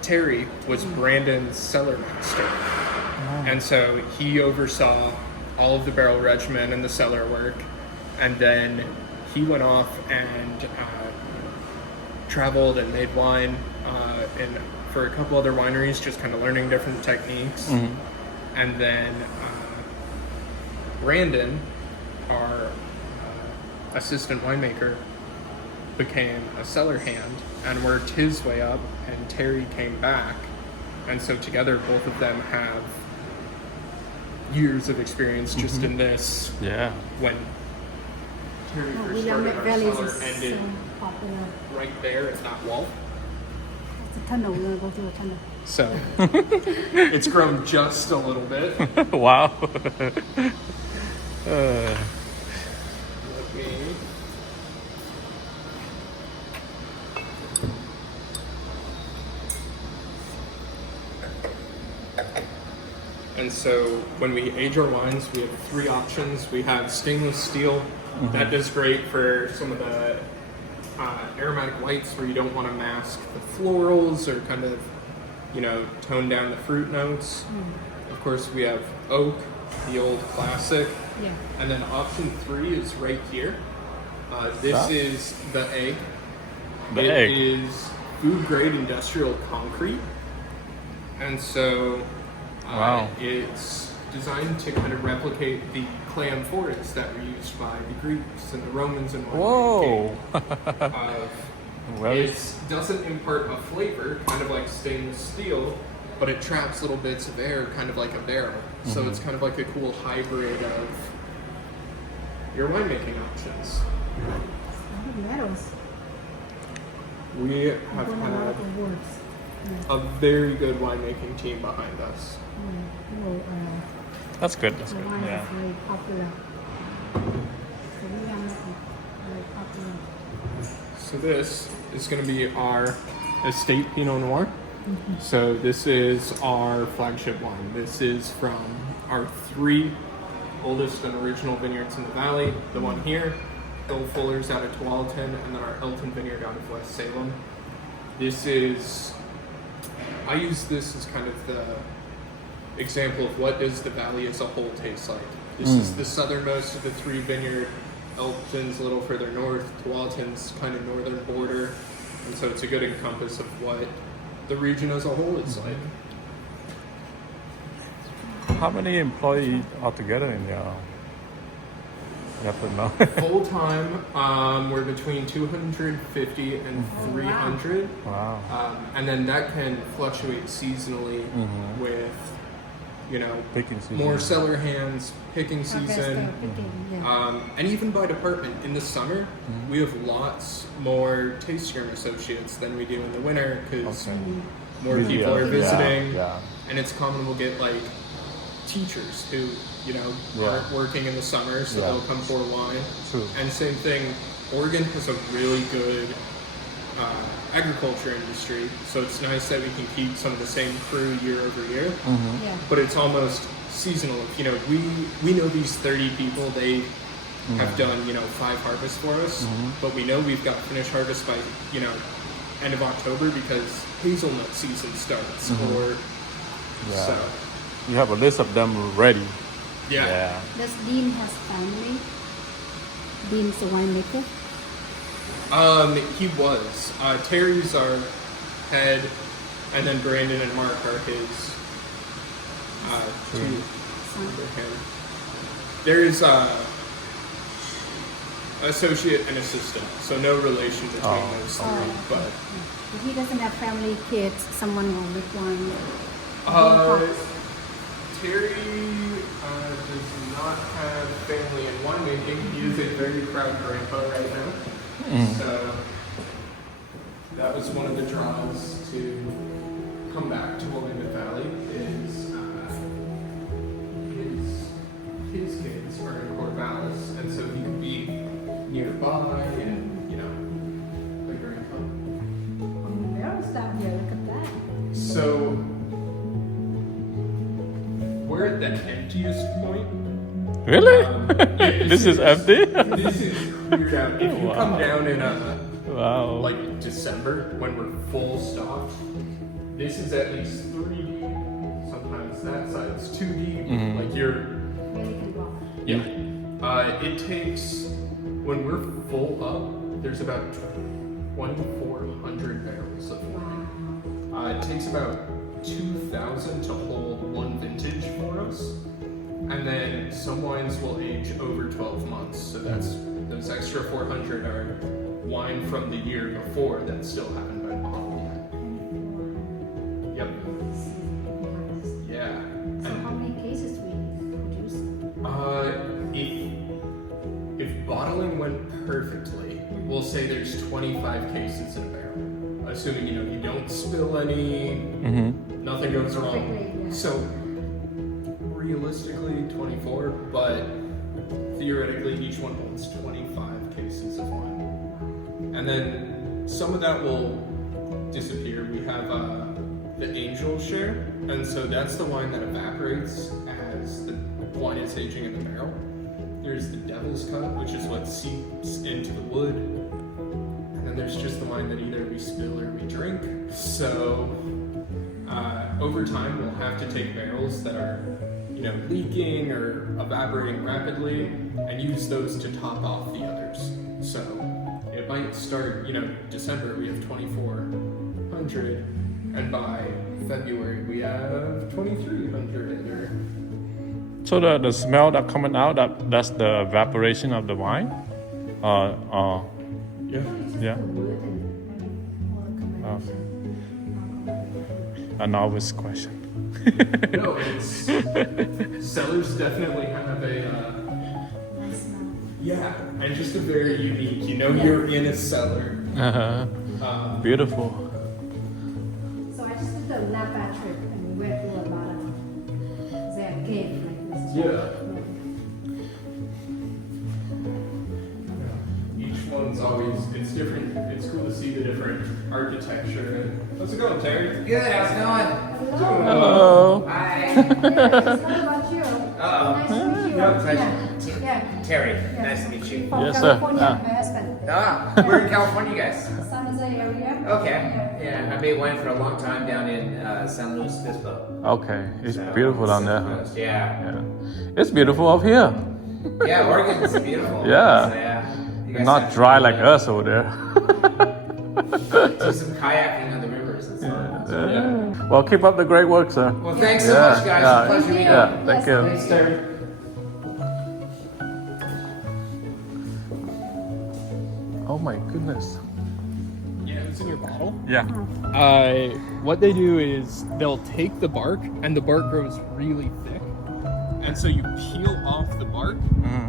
Terry was Brandon's cellar master, and so he oversaw all of the barrel regimen and the cellar work, and then he went off and traveled and made wine for a couple other wineries, just kind of learning different techniques. And then Brandon, our assistant winemaker, became a cellar hand and worked his way up, and Terry came back, and so together both of them have years of experience just in this. Yeah. When Terry first started, Willamette our Valley cellar is ended so popular. right there at that wall. It's a tunnel. We're gonna go to a tunnel. So it's grown just a little bit. Wow. Let me... And so when we age our wines, we have three options. We have stainless steel. That does great for some of the aromatic whites where you don't want to mask the florals or kind of, tone down the fruit notes. Of course, we have oak, the old classic. Yeah. And then option 3 is right here. This is the egg. The egg. It is food grade industrial concrete. And so Wow. it's designed to kind of replicate the clay amphoras that were used by the Greeks and the Romans and Whoa. Well, it doesn't impart a flavor, kind of like stainless steel, but it traps little bits of air, kind of like a barrel. So it's kind of like a cool hybrid of your winemaking options. Metals. We have Going a lot had of words. a very good winemaking team behind us. that's good. That's The good. wine Yeah. is very popular. So Willamette is very popular. So this is going to be our estate Pinot Noir. So this is our flagship wine. This is from our 3 oldest and original vineyards in the valley. The one here, Bill Fuller's out of Tualatin, and then our Elton Vineyard out of West Salem. I use this as kind of the example of what does the valley as a whole taste like. This is the southernmost of the 3 vineyard. Elton's a little further north, Tualatin's kind of northern border, and so it's a good encompass of what the region as a whole is like. How many employees altogether in your? You have to know. Full time, we're between 250 and 300. Wow. And then that can fluctuate seasonally with, Picking season. more cellar hands, picking Harvester, season. picking, yeah. And even by department, in the summer, we have lots more tasting room associates than we do in the winter because more people are visiting. Yeah. And it's common we'll get like teachers who, aren't working in the summer, so they'll come pour wine. True. And same thing, Oregon has a really good agriculture industry, so it's nice that we can keep some of the same crew year over year. Yeah. But it's almost seasonal. We know these 30 people, they have done 5 harvests for us, but we know we've got finished harvest by end of October because hazelnut season starts, or so. You have a list of them ready. Yeah. Does Dean has family? Dean's a winemaker. He was. Terry's our head, and then Brandon and Mark are his 2 under him. There is associate and assistant, so no relation between those 3. But If he doesn't have family, kids, someone will make wine. Terry does not have family in winemaking. He is a very proud grandpa right now. So that was one of the draws to come back to Willamette Valley is his kids are in Corvallis, and so he could be nearby and, you know, the grandpa. Barrels down here, look at that. So we're at the emptiest point. Really? This is empty? This is cleared out. If you come down in Wow. like December when we're full stocked, this is at least 3 deep. Sometimes that side's 2 deep. Like you're. Really can walk. Yeah. It takes when we're full up. There's about 2,400 barrels of wine. It takes about 2,000 to hold one vintage for us. And then some wines will age over 12 months. So that's those extra 400 are wine from the year before that still haven't been bottled yet. Yep. Yeah. So how many cases we produce? If bottling went perfectly, we'll say there's 25 cases in a barrel. Assuming, you know, you don't spill any, nothing goes wrong. Yeah. So realistically 24, but theoretically each one holds 25 cases of wine. And then some of that will disappear. We have the angel share, and so that's the wine that evaporates as the wine is aging in the barrel. There's the devil's cut, which is what seeps into the wood. And then there's just the wine that either we spill or we drink. So over time, we'll have to take barrels that are, you know, leaking or evaporating rapidly and use those to top off the others. So it might start, you know, December we have 2,400, and by February we have 2,300. Or So the smell that coming out, that's the evaporation of the wine? yeah. Yeah. A novice question. No, it's cellars definitely have a yeah, and just a very unique. You know, you're in a cellar. Beautiful. So I just did the Napa trip and we went through a lot of their cave like this. Yeah. Each one's always, it's different. It's cool to see the different architecture. How's it going, Terry? Good, how's it going? Hello. Hi. Yes, what about you? Nice to meet you. No, pleasure. Yeah. Terry, nice to meet you. From Yes, sir. California, my husband. Where in California, you guys? San Jose area. Okay. Yeah, I made wine for a long time down in San Luis Obispo. Okay, it's So, beautiful down there. Central Huh? Coast, Yeah. Yeah. It's beautiful up here. Yeah, Oregon's beautiful. Yeah. So, yeah. You guys Not have to dry do, like us over there. Do some kayaking on the rivers and stuff. Yeah. Well, keep up the great work, sir. Well, thanks so much, guys. It's a pleasure meeting you. Yeah, thank you. Thanks, Terry. Oh my goodness. Yeah, it's in your bottle. Yeah. What they do is they'll take the bark, and the bark grows really thick. And so you peel off the bark,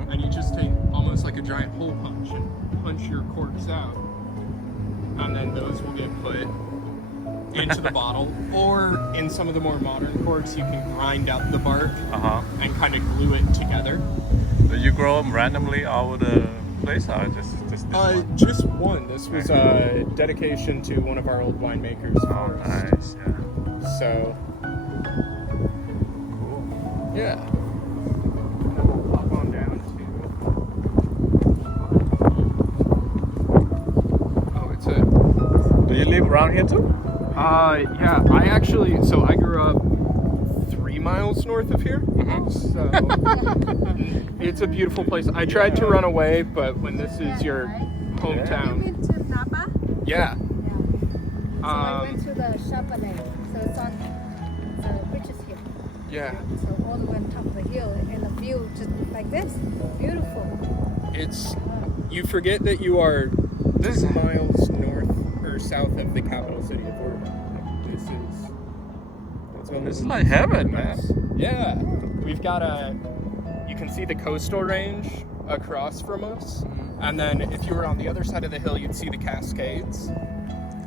and you just take almost like a giant hole punch and punch your corks out. And then those will get put into the bottle. Or in some of the more modern corks, you can grind out the bark and kind of glue it together. Do you grow them randomly all over the place, or just this one? Just one. This was a dedication to one of our old winemakers. Oh, nice. Yeah. So, Cool. yeah. We'll hop on down to. Oh, it's a. Do you live around here too? Yeah. I grew up 3 miles north of here. So it's a beautiful place. I tried to run away, but when this is your hometown. You went to Napa? Yeah. So I went to the Chaparral. So it's on the bridges here. Yeah. So all the way on top of the hill and the view just like this. Beautiful. It's, you forget that you are 2 miles north or south of the capital city of Oregon. This is, It's like heaven, man. Yeah, we've got you can see the coastal range across from us, and then if you were on the other side of the hill, you'd see the Cascades.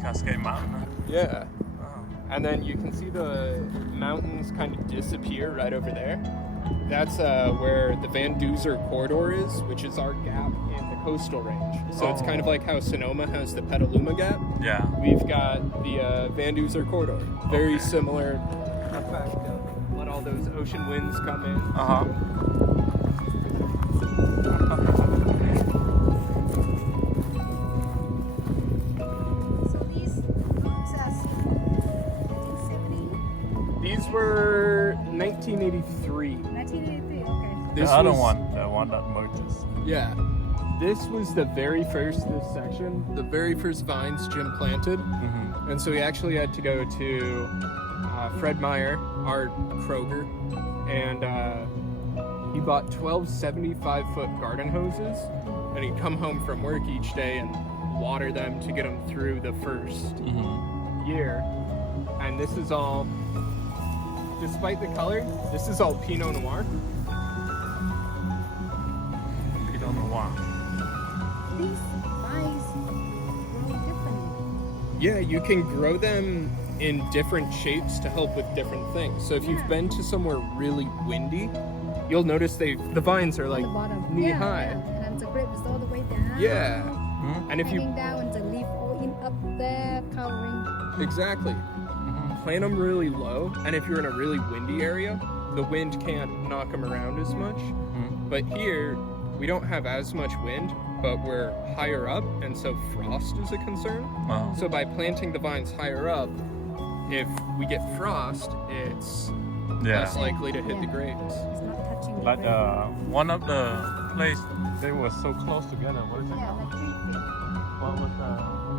Cascade Mountain. Huh? Yeah, Oh. and then you can see the mountains kind of disappear right over there. That's where the Van Duzer corridor is, which is our gap in the coastal range. So it's kind of like how Sonoma has the Petaluma Gap. Yeah. We've got the Van Duzer corridor. Very similar effect of let all those ocean winds come in. Uh-huh. So these rooms are 1970, These were 1983. 1983. Okay. This the other was- one, the one that merges. Yeah. This was the very first, this section, the very first vines Jim planted. Mm-hmm. And so he actually had to go to Fred Meyer, our Kroger, and he bought 12 75-foot garden hoses, and he'd come home from work each day and water them to get them through the first year. And this is all, despite the color, this is all Pinot Noir. Pinot Noir. These vines grow differently. Yeah, you can grow them in different shapes to help with different things. So if you've been to somewhere really windy, you'll notice the vines are like On the bottom. knee high. Yeah. And then the grapes is all the way down. Yeah. And if Hanging you down and the leaf all in up there covering. exactly plant them really low, and if you're in a really windy area, the wind can't knock them around as much. But here we don't have as much wind, but we're higher up, and so frost is a concern. Oh. So by planting the vines higher up, if we get frost, it's less likely to hit the grapes. It's not touching the Like grape. one of the place they were so close together. What is it Yeah, called? like 3 feet. What was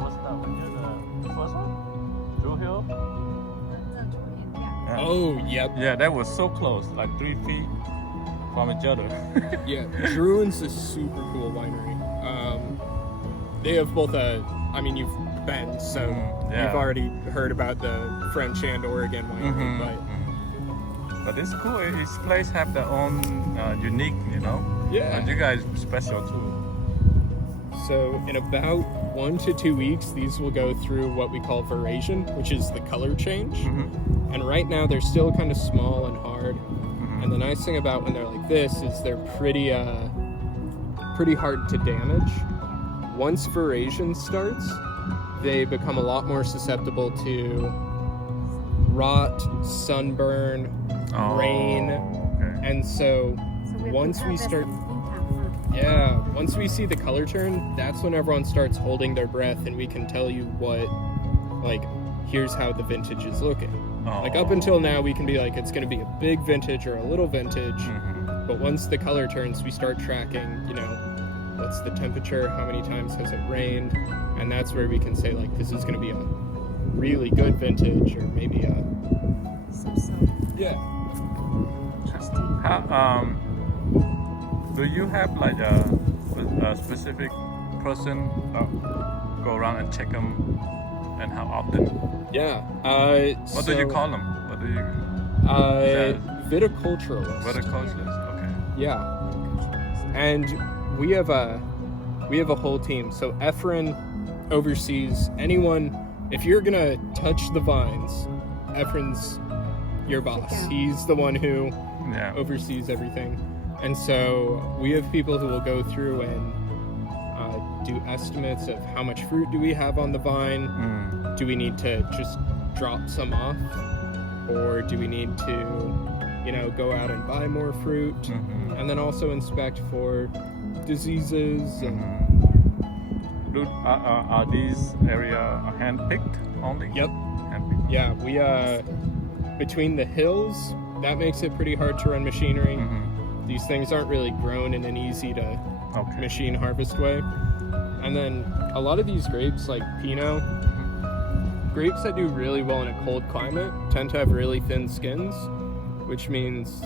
what's that one? The first one? Drew Hill? That's a twin, yeah. Oh, yep. Yeah, that was so close, like 3 feet from each other. Yeah, Druin's a super cool winery. They have both you've been, so yeah. you've already heard about the French and Oregon winery, But it's cool. Each place have their own unique, you know. Yeah. And you guys special too. So in about 1 to 2 weeks, these will go through what we call veraison, which is the color change. And right now they're still kind of small and hard. And the nice thing about when they're like this is they're pretty hard to damage. Once veraison starts, they become a lot more susceptible to rot, sunburn, rain. Okay. And so So we have once to we harvest start, them in time, huh? yeah, once we see the color turn, that's when everyone starts holding their breath, and we can tell you what, like, here's how the vintage is looking. Like up until now, we can be like, it's going to be a big vintage or a little vintage. But once the color turns, we start tracking, you know, what's the temperature, how many times has it rained, and that's where we can say, like, this is going to be a really good vintage, or maybe a So. yeah. Interesting. How, do you have like a specific person go around and check them, and how often? Yeah. What do you call them? What do you? Viticulturalist. Viticulturalist. Okay. Yeah. And we have a whole team. So Efren oversees anyone. If you're gonna touch the vines, Efren's your boss. He's the one who oversees everything. And so we have people who will go through and do estimates of how much fruit do we have on the vine. Do we need to just drop some off, or do we need to, you know, go out and buy more fruit? And then also inspect for diseases. And are these area hand-picked only? Yep. Hand-picked. Yeah, we between the hills, that makes it pretty hard to run machinery. These things aren't really grown in an easy to machine harvest way. And then a lot of these grapes, like Pinot, grapes that do really well in a cold climate tend to have really thin skins, which means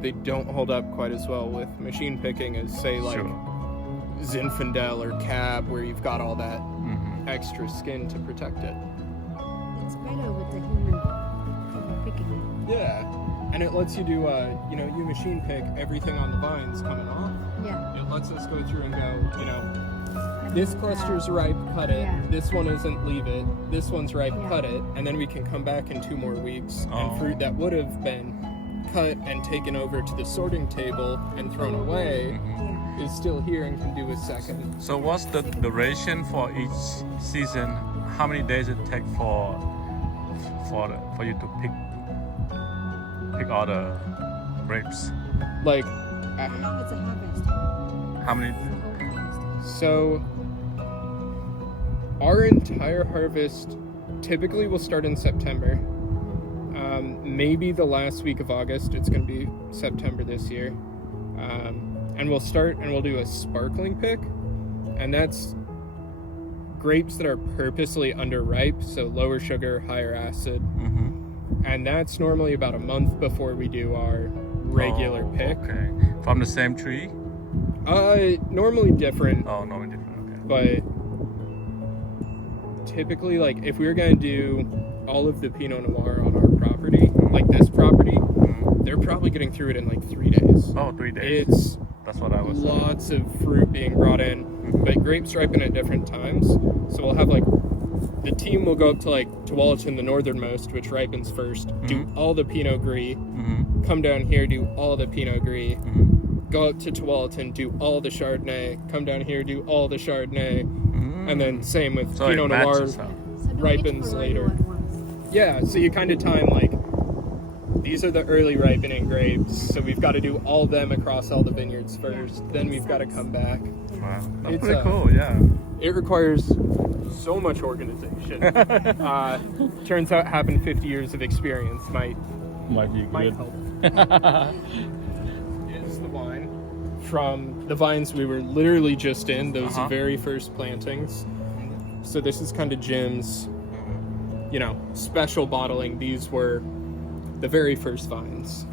they don't hold up quite as well with machine picking as, say, like Zinfandel or Cab, where you've got all that extra skin to protect it. It's better with the human picking. And it lets you do, you machine pick everything on the vines coming off. Yeah. It lets us go through and go, this cluster's ripe, cut it. Yeah. This one isn't, leave it. This one's ripe, Yeah. cut it. And then we can come back in 2 more weeks Oh. and fruit that would have been cut and taken over to the sorting table and thrown away Yeah. is still here and can do a second. So what's the duration for each season? How many days it take for you to pick all the grapes? Like, How long is the harvest? How many? so our entire harvest typically will start in September. Maybe the last week of August. It's going to be September this year. And we'll start and we'll do a sparkling pick. And that's grapes that are purposely underripe, so lower sugar, higher acid. And that's normally about a month before we do our regular pick. Okay. From the same tree? Normally different, Oh, no, different. Okay. but typically, like, if we were going to do all of the Pinot Noir on our property, like this property, they're probably getting through it in like 3 days. Oh, 3 days. It's That's what I was. lots of fruit being brought in, but grapes ripen at different times. So we'll have, like, the team will go up to, like, Tualatin, the northernmost, which ripens first, do all the Pinot Gris, come down here, do all the Pinot Gris, go up to Tualatin, do all the Chardonnay, come down here, do all the Chardonnay, and then same with So Pinot it Noir matches up. So do ripens each variety later. at once. Yeah, so you kind of time, like, these are the early ripening grapes, so we've got to do all them across all the vineyards first, then we've got to come back. Wow. That's It's, pretty cool, yeah. It requires so much organization. Turns out having 50 years of experience might Might be help. Is the wine from the vines we were literally just in, those very first plantings. So this is kind of Jim's, special bottling. These were the very first vines.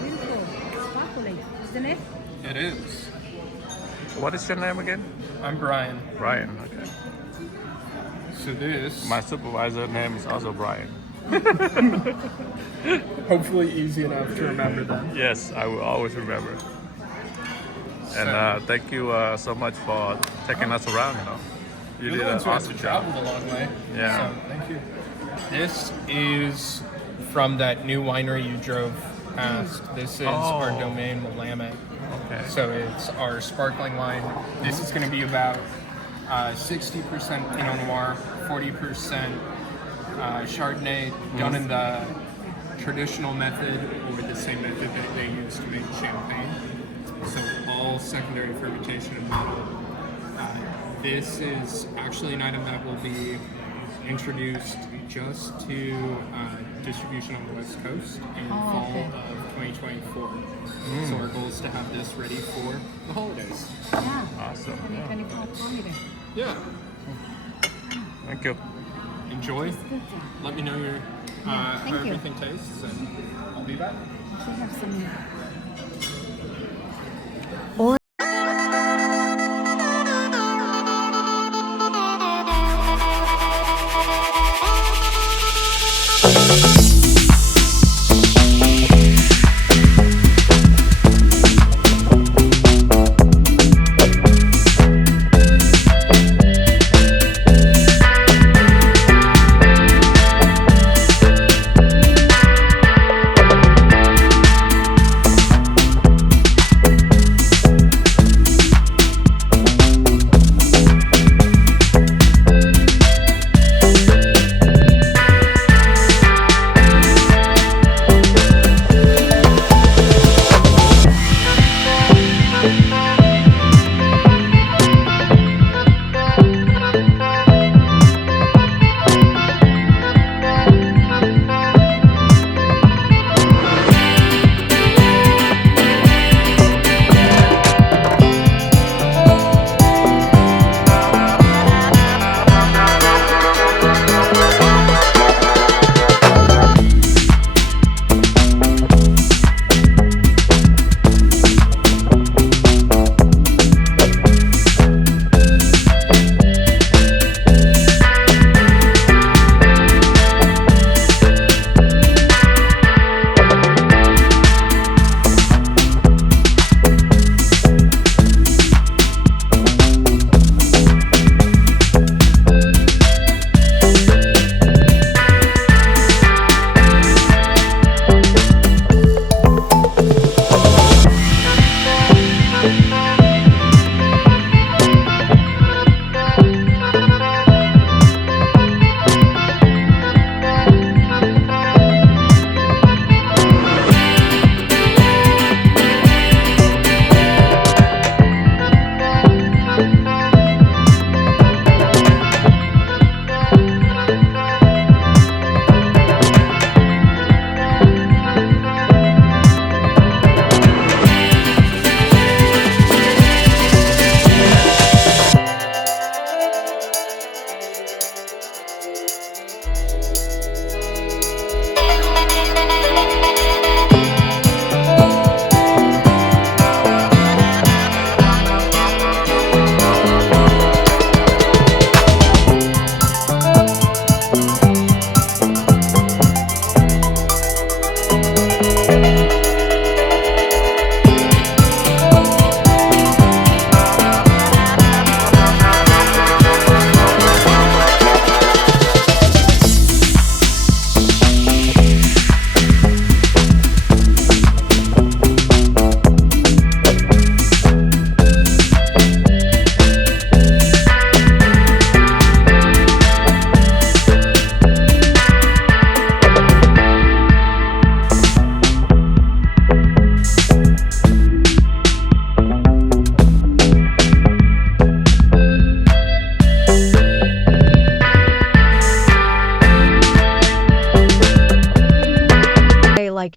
Beautiful. Sparkling, isn't it? It is. What is your name again? I'm Brian. Brian, okay. So this, My supervisor name is also Brian. hopefully easy enough to remember them. Yes, I will always remember. And thank you so much for taking us around, You did an awesome job. traveled a long way. Yeah. So thank you. This is from that new winery you drove past. This is our Oh. domain Willamette. Okay. So it's our sparkling wine. This is going to be about 60% Pinot Noir, 40% Chardonnay, done in the traditional method or the same method that they use to make champagne. So all secondary fermentation and bottle. This is actually an item that will be introduced just to distribution on the West Coast in fall of 2024. So our goal is to have this ready for the holidays. Yeah. Awesome. 2024 holiday. Yeah. Thank you. Enjoy. Good. Let me know your how thank you. everything tastes, and I'll be back. We have some.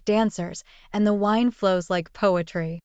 like dancers, and the wine flows like poetry.